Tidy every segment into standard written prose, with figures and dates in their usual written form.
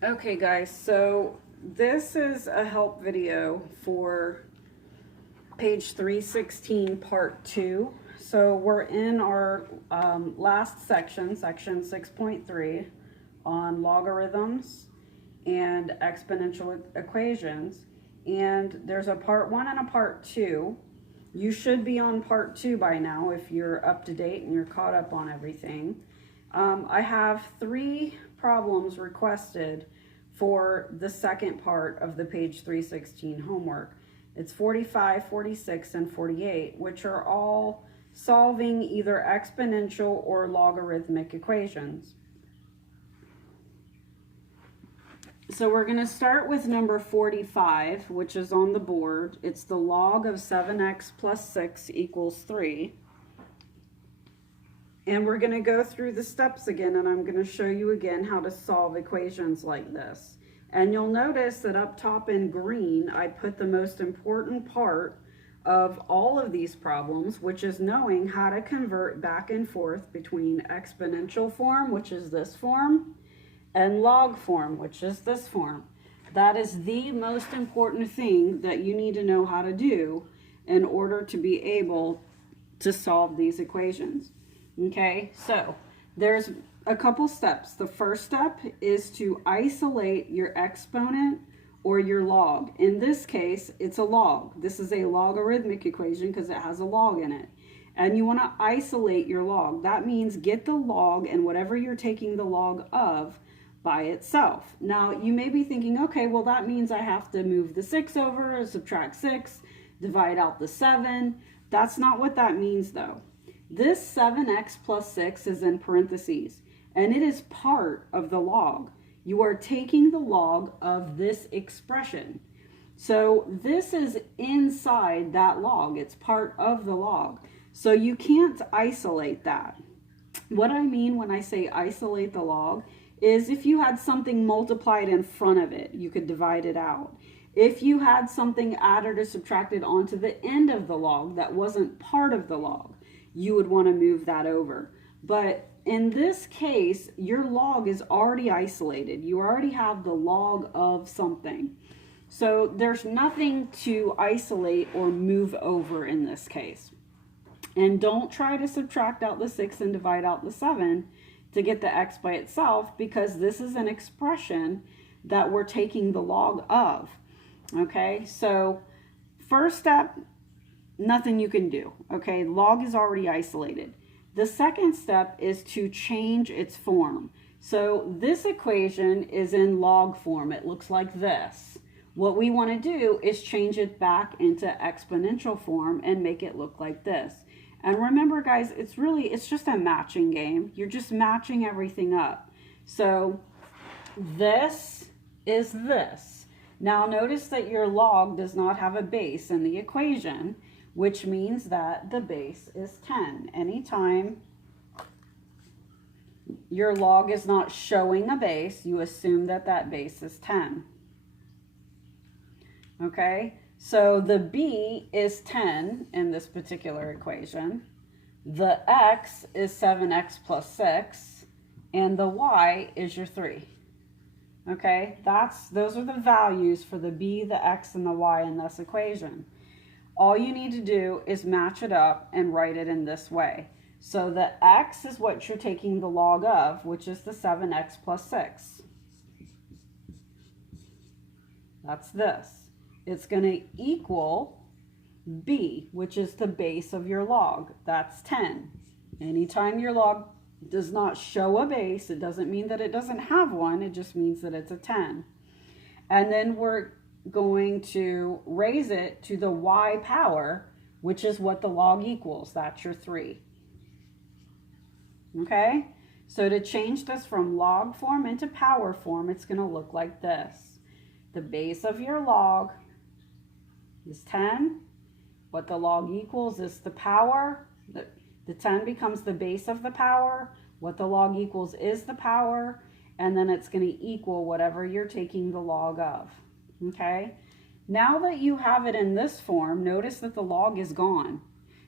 Okay guys, so this is a help video for page 316 part 2. So we're in our last section, section 6.3 on logarithms and exponential equations, and there's a part 1 and a part 2. You should be on part 2 by now if you're up to date and you're caught up on everything. I have 3 problems requested for the second part of the page 316 homework. It's 45, 46, and 48, which are all solving either exponential or logarithmic equations. So we're going to start with number 45, which is on the board. It's the log of 7x plus 6 equals 3. And we're going to go through the steps again, and I'm going to show you again how to solve equations like this. And you'll notice that up top in green, I put the most important part of all of these problems, which is knowing how to convert back and forth between exponential form, which is this form, and log form, which is this form. That is the most important thing that you need to know how to do in order to be able to solve these equations. Okay, so there's a couple steps. The first step is to isolate your exponent or your log. In this case, it's a log. This is a logarithmic equation because it has a log in it. And you want to isolate your log. That means get the log and whatever you're taking the log of by itself. Now, you may be thinking, okay, well, that means I have to move the 6 over, subtract 6, divide out the 7. That's not what that means, though. This 7x plus 6 is in parentheses, and it is part of the log. You are taking the log of this expression. So this is inside that log. It's part of the log. So you can't isolate that. What I mean when I say isolate the log is if you had something multiplied in front of it, you could divide it out. If you had something added or subtracted onto the end of the log that wasn't part of the log, you would want to move that over. But in this case, your log is already isolated. You already have the log of something. So there's nothing to isolate or move over in this case. And don't try to subtract out the 6 and divide out the 7 to get the x by itself, because this is an expression that we're taking the log of. Okay, so first step, nothing you can do. Okay, log is already isolated. The second step is to change its form. So this equation is in log form. It looks like this. What we want to do is change it back into exponential form and make it look like this. And remember, guys, it's just a matching game. You're just matching everything up. So this is this. Now notice that your log does not have a base in the equation, which means that the base is 10. Anytime your log is not showing a base, you assume that that base is 10. Okay, so the b is 10 in this particular equation. The x is 7x plus 6, and the y is your 3. Okay, those are the values for the b, the x, and the y in this equation. All you need to do is match it up and write it in this way. So the x is what you're taking the log of, which is the 7x plus 6. That's this. It's going to equal b, which is the base of your log. That's 10. Anytime your log does not show a base, it doesn't mean that it doesn't have one. It just means that it's a 10. And then we're going to raise it to the y power, which is what the log equals. That's your 3. Okay? So to change this from log form into power form, it's going to look like this. The base of your log is 10. What the log equals is the power. The 10 becomes the base of the power. What the log equals is the power. And then it's going to equal whatever you're taking the log of. Okay? Now that you have it in this form, notice that the log is gone.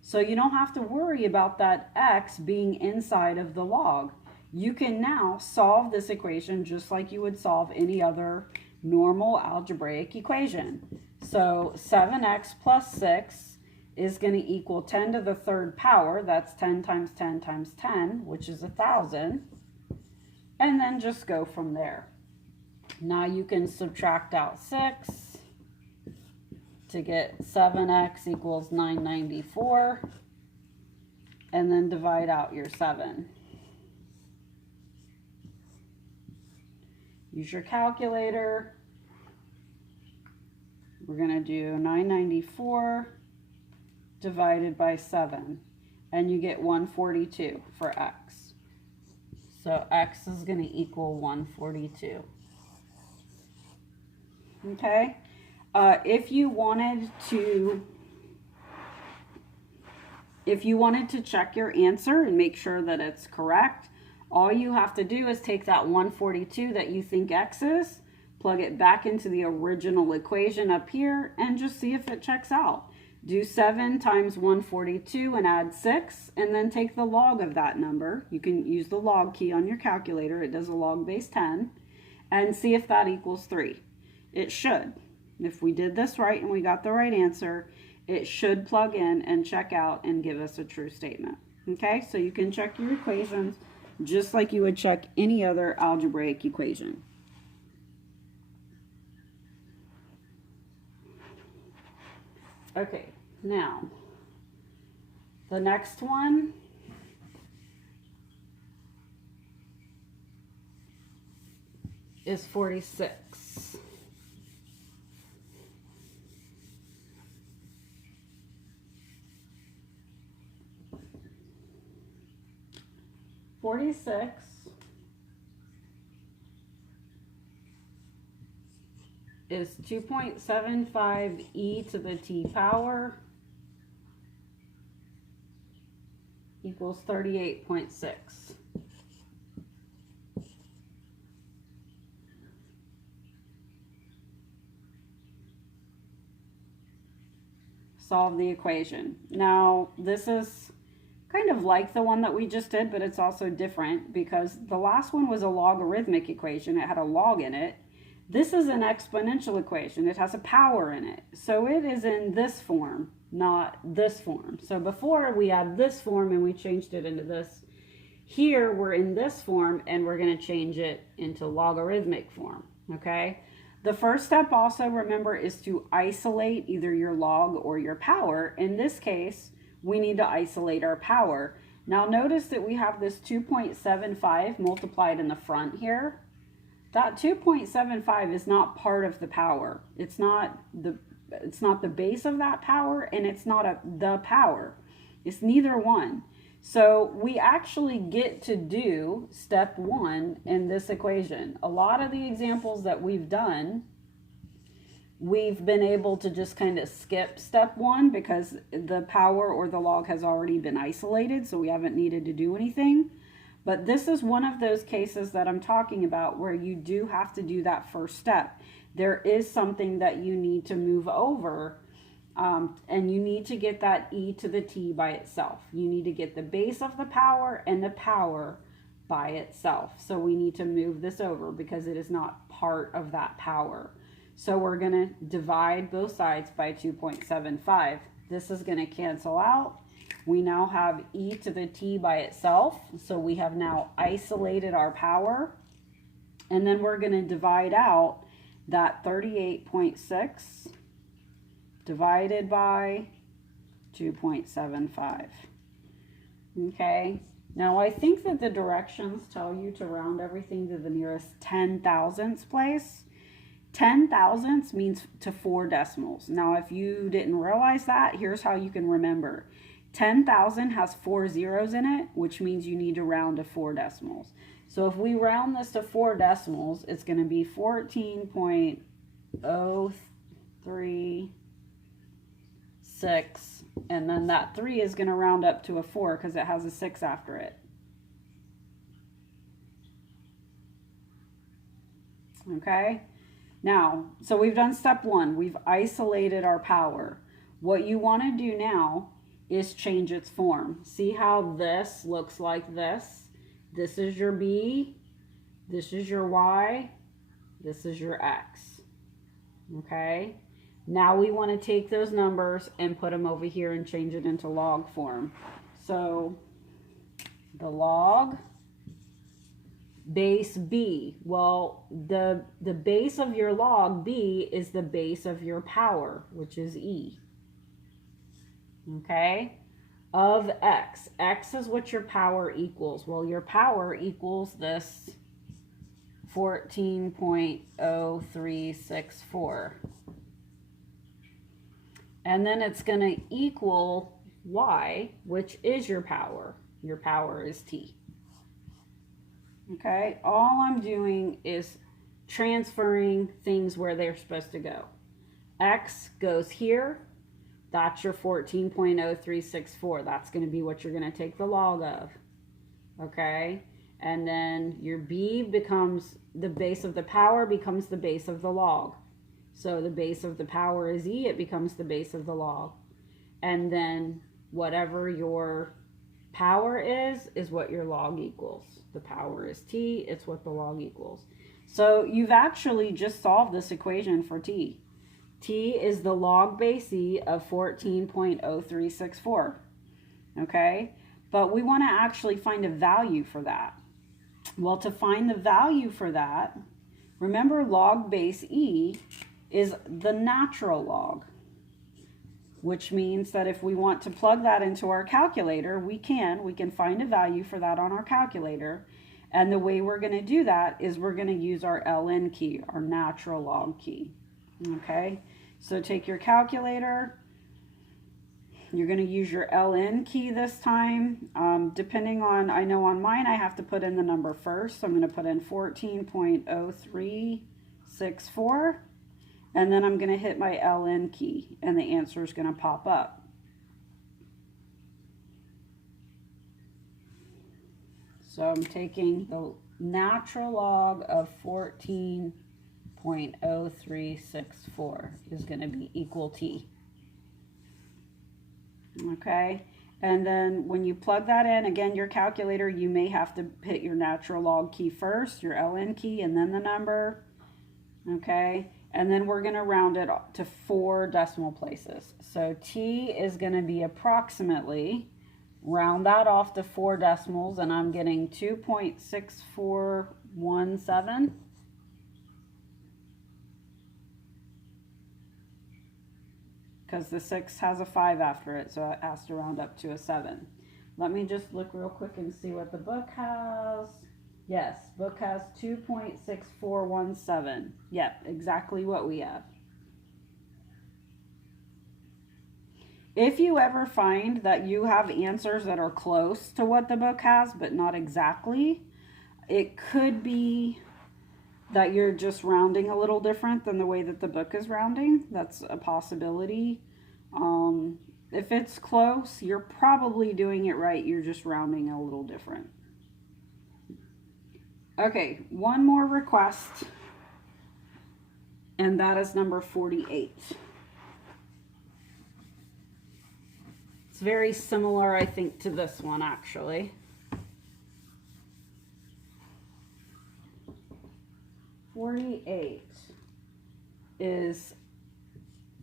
So you don't have to worry about that x being inside of the log. you can now solve this equation just like you would solve any other normal algebraic equation. So 7x plus 6 is going to equal 10 to the third power. That's 10 times 10 times 10, which is 1,000. And then just go from there. Now you can subtract out 6 to get 7x equals 994. And then divide out your 7. Use your calculator. We're going to do 994 divided by 7. And you get 142 for x. So x is going to equal 142. Okay? If you wanted to check your answer and make sure that it's correct, all you have to do is take that 142 that you think x is, plug it back into the original equation up here, and just see if it checks out. Do 7 times 142 and add 6, and then take the log of that number. You can use the log key on your calculator. It does a log base 10, and see if that equals 3. It should. If we did this right and we got the right answer, it should plug in and check out and give us a true statement. Okay, so you can check your equations just like you would check any other algebraic equation. Okay, now the next one is 46. Is 2.75 e to the t power equals 38.6. Solve the equation. Now, this is kind of like the one that we just did, but it's also different because the last one was a logarithmic equation. It had a log in it. This is an exponential equation. It has a power in it. So it is in this form, not this form. So before we had this form and we changed it into this. Here we're in this form and we're going to change it into logarithmic form, okay? The first step also, remember, is to isolate either your log or your power. In this case, we need to isolate our power. Now notice that we have this 2.75 multiplied in the front here. That 2.75 is not part of the power. It's not the base of that power, and it's not the power. It's neither one. So we actually get to do step 1 in this equation. A lot of the examples that we've done, we've been able to just kind of skip step 1 because the power or the log has already been isolated, so we haven't needed to do anything. But this is one of those cases that I'm talking about where you do have to do that first step. There is something that you need to move over, and you need to get that e to the t by itself. You need to get the base of the power and the power by itself. So we need to move this over because it is not part of that power. So we're going to divide both sides by 2.75. This is going to cancel out. We now have e to the t by itself. So we have now isolated our power. And then we're going to divide out that 38.6 divided by 2.75. Okay. Now I think that the directions tell you to round everything to the nearest 10 thousandths place. 10 thousandths means to 4 decimals. Now, if you didn't realize that, here's how you can remember. 10,000 has 4 zeros in it, which means you need to round to 4 decimals. So if we round this to 4 decimals, it's going to be 14.036, and then that 3 is going to round up to a 4 because it has a 6 after it. Okay? Now, so we've done step 1. We've isolated our power. What you want to do now is change its form. See how this looks like this? This is your b, this is your y, this is your x. Okay? Now we want to take those numbers and put them over here and change it into log form. So the log base b. Well, the base of your log b is the base of your power, which is e. Okay? Of x. X is what your power equals. Well, your power equals this 14.0364. And then it's going to equal y, which is your power. Your power is t. Okay? All I'm doing is transferring things where they're supposed to go. X goes here. That's your 14.0364. That's going to be what you're going to take the log of. Okay? And then your b becomes the base of the power, becomes the base of the log. So the base of the power is e, it becomes the base of the log. And then whatever your power is what your log equals. The power is t, it's what the log equals. So you've actually just solved this equation for t. T is the log base e of 14.0364. Okay? But we want to actually find a value for that. Well, to find the value for that, remember log base e is the natural log, which means that if we want to plug that into our calculator, we can find a value for that on our calculator. And the way we're going to do that is we're going to use our ln key, our natural log key. Okay, so take your calculator. You're going to use your ln key this time. Depending on, I know on mine I have to put in the number first. So I'm going to put in 14.0364. And then I'm going to hit my ln key and the answer is going to pop up. So I'm taking the natural log of 14.0364 is going to be equal t. Okay, and then when you plug that in, again, your calculator, you may have to hit your natural log key first, your ln key, and then the number. Okay, and then we're going to round it to 4 decimal places. So t is going to be approximately, round that off to 4 decimals, and I'm getting 2.6417. Because the 6 has a 5 after it, so it has to round up to a 7. Let me just look real quick and see what the book has. Yes, book has 2.6417. Yep, exactly what we have. If you ever find that you have answers that are close to what the book has, but not exactly, it could be that you're just rounding a little different than the way that the book is rounding. That's a possibility. If it's close, you're probably doing it right. You're just rounding a little different. Okay, one more request, and that is number 48. It's very similar, I think, to this one, actually. 48 is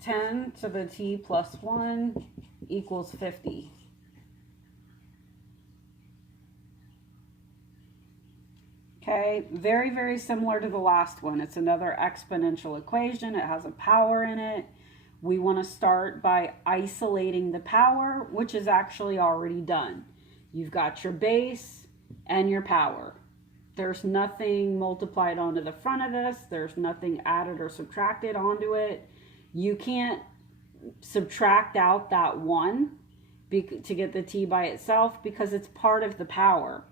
10 to the t plus 1 equals 50. Okay, very, very similar to the last one. It's another exponential equation. It has a power in it. We want to start by isolating the power, which is actually already done. You've got your base and your power. There's nothing multiplied onto the front of this. There's nothing added or subtracted onto it. You can't subtract out that 1 to get the t by itself because it's part of the power.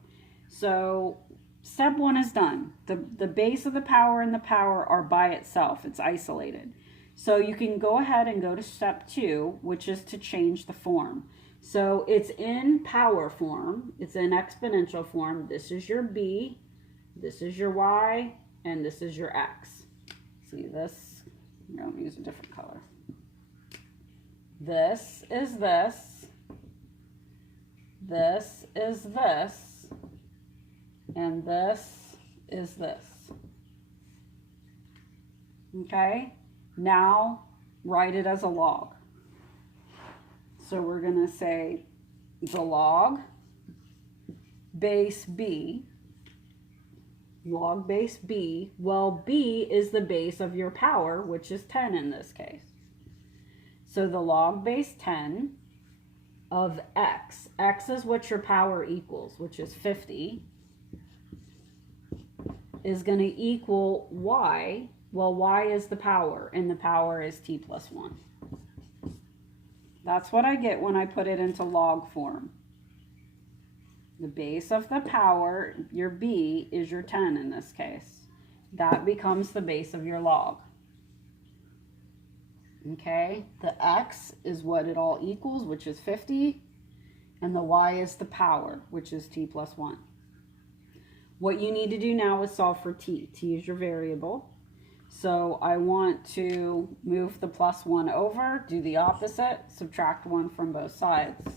So step 1 is done. The base of the power and the power are by itself. It's isolated. So you can go ahead and go to step 2, which is to change the form. So it's in power form. It's in exponential form. This is your b, this is your y, and this is your x. See this? I'm going to use a different color. This is this. This is this. and this is this. Okay, now write it as a log. So we're going to say the log base b, log base b, well, b is the base of your power, which is 10 in this case. So the log base 10 of x, x is what your power equals, which is 50, is going to equal y. Well, y is the power, and the power is t plus 1. That's what I get when I put it into log form. The base of the power, your b, is your 10 in this case. That becomes the base of your log. Okay, the x is what it all equals, which is 50, and the y is the power, which is t plus 1. What you need to do now is solve for t. T is your variable. So I want to move the plus 1 over, do the opposite, subtract 1 from both sides.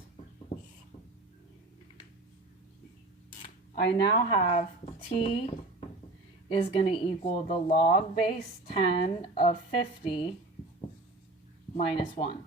I now have t is going to equal the log base 10 of 50 minus 1.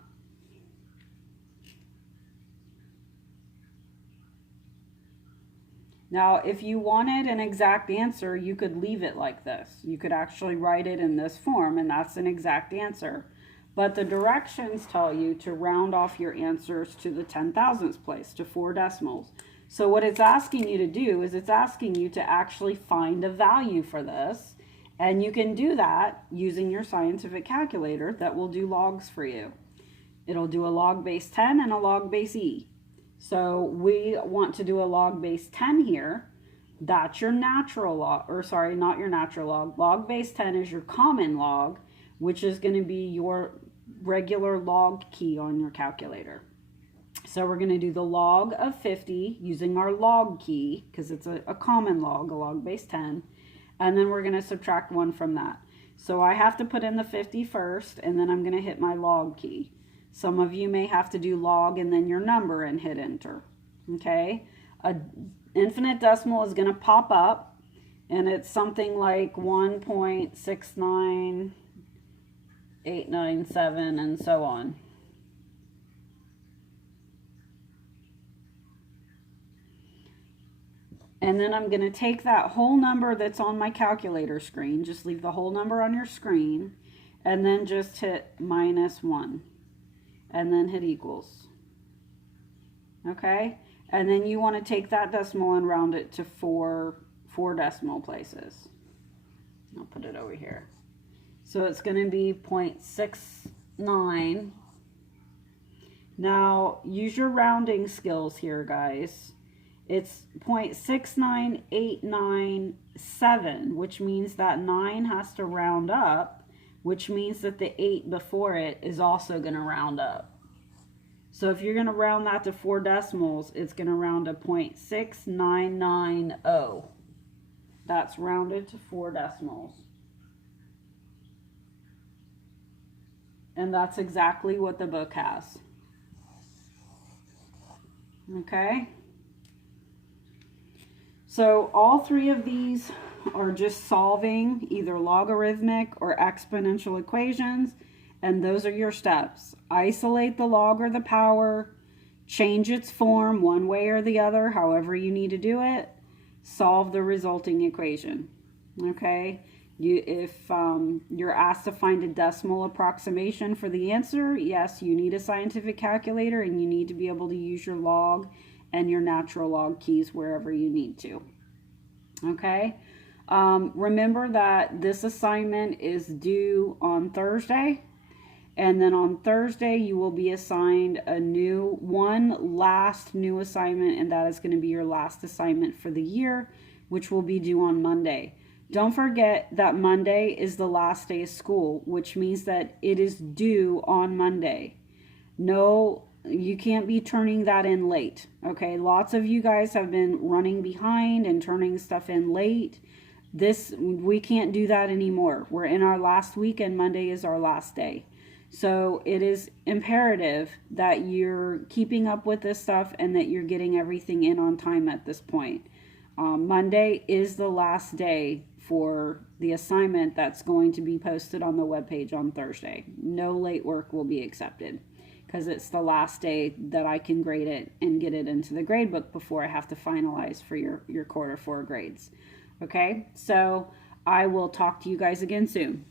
Now, if you wanted an exact answer, you could leave it like this. You could actually write it in this form, and that's an exact answer. But the directions tell you to round off your answers to the 10,000th place, to 4 decimals. So what it's asking you to do is it's asking you to actually find a value for this. And you can do that using your scientific calculator that will do logs for you. It'll do a log base 10 and a log base e. So we want to do a log base 10 here. That's your natural log, or sorry, not your natural log. Log base 10 is your common log, which is going to be your regular log key on your calculator. So we're going to do the log of 50 using our log key, because it's a common log, a log base 10. And then we're going to subtract 1 from that. So I have to put in the 50 first, and then I'm going to hit my log key. Some of you may have to do log and then your number and hit enter. Okay? An infinite decimal is going to pop up, and it's something like 1.69897 and so on. And then I'm going to take that whole number that's on my calculator screen, just leave the whole number on your screen, and then just hit minus 1. And then hit equals. Okay? And then you want to take that decimal and round it to four decimal places. I'll put it over here. So it's going to be 0.69. Now, use your rounding skills here, guys. It's 0.69897, which means that 9 has to round up, which means that the 8 before it is also going to round up. So if you're going to round that to 4 decimals, it's going to round to 0.6990. That's rounded to 4 decimals. And that's exactly what the book has. Okay? So all 3 of these are just solving either logarithmic or exponential equations, and those are your steps. Isolate the log or the power, change its form one way or the other, however you need to do it, solve the resulting equation. Okay? If you're asked to find a decimal approximation for the answer, yes, you need a scientific calculator, and you need to be able to use your log and your natural log keys wherever you need to. Okay? Remember that this assignment is due on Thursday, and then on Thursday you will be assigned one last new assignment, and that is going to be your last assignment for the year, which will be due on Monday. Don't forget that Monday is the last day of school, which means that it is due on Monday. No, you can't be turning that in late. Okay, lots of you guys have been running behind and turning stuff in late. We can't do that anymore. We're in our last week, and Monday is our last day. So it is imperative that you're keeping up with this stuff and that you're getting everything in on time at this point. Monday is the last day for the assignment that's going to be posted on the webpage on Thursday. No late work will be accepted because it's the last day that I can grade it and get it into the grade book before I have to finalize for your quarter 4 grades. Okay, so I will talk to you guys again soon.